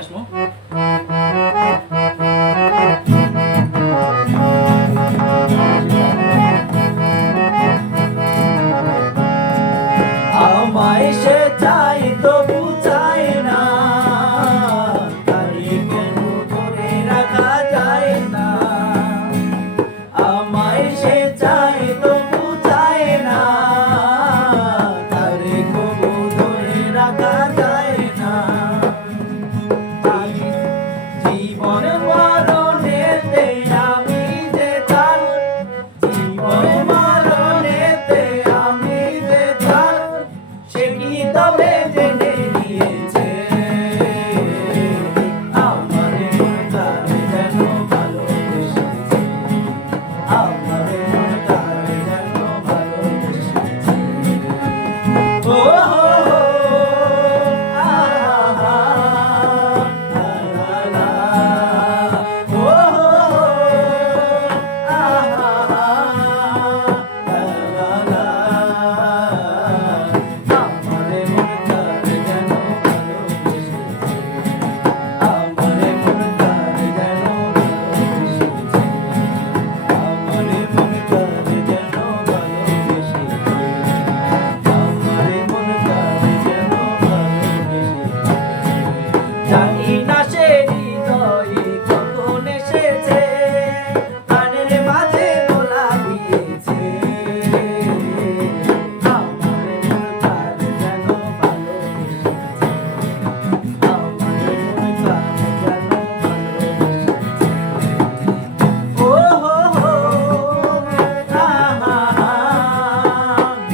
আসবো। আমায় সে চাই তবু চায় না, তারে কেন ধরে রাখা যায় না। আমায় সে চাই তবু চায় না, তারে কবু ধরে রাখা যায় না। জীবন মরণেতে আমি যে তার, জীবন মরণেতে আমি যে তার, সে কি তবে জেনে নিয়েছে আমার মনটারে যেন ভালোবেসেছে, আমার মনটারে যেন ভালোবেসেছে। ও হো হো, আহা, লা লা লা, ও হো হো, আহা, লা লা লা। আমারে মনটারে যেন ভালোবেসেছে, আমারে মনটারে যেন ভালোবেসেছে, আমারে মনটারে যেন ভালোবেসেছে, আমারে মনটারে যেন ভালোবেসেছে। জানি না সে হৃদয়ে কখন এসেছে, কানের মাঝে দোলা দিয়েছে, আমারে মনটারে যেন ভালোবেসেছে, আমারে মনটারে যেন ভালোবেসেছে। ও হো হো, আহা,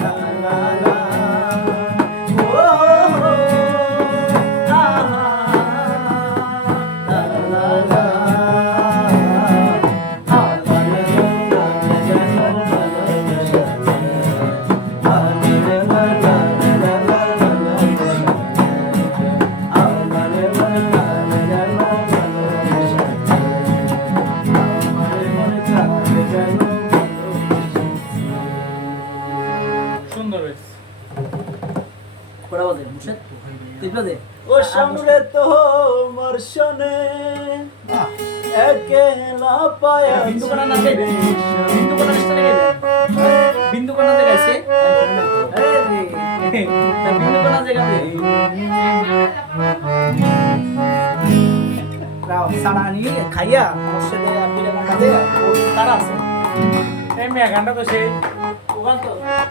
লা লা লা, ও হো হো, আহা, লা লা লা। আমারে মনটারে যেন ভালোবেসেছে, আমারে মনটারে যেন ভালোবেসেছে, আমারে মনটারে যেন ভালোবেসেছে, আমারে মনটারে যেন ভালোবেসেছে। সুন্দর হয়েছে। কোড়া বাজে মুর্শেদ তুই বাজে ও সামনে তোমার শোনে একলা পায়া বিন্দু কোনা না গাইবে, বিন্দু কোনা স্টাইলে গাইবে, বিন্দু কোনা যে গাইছে, আরে রে তা বিন্দু কোনা যে গাইবে, রাও সাড়া নিয়ে খাইয়া মুর্শেদে আর বিলে লাগা দে ও তারা আছে এই মেয়ে গানটা তো সেই ওখান তো হ্যাঁ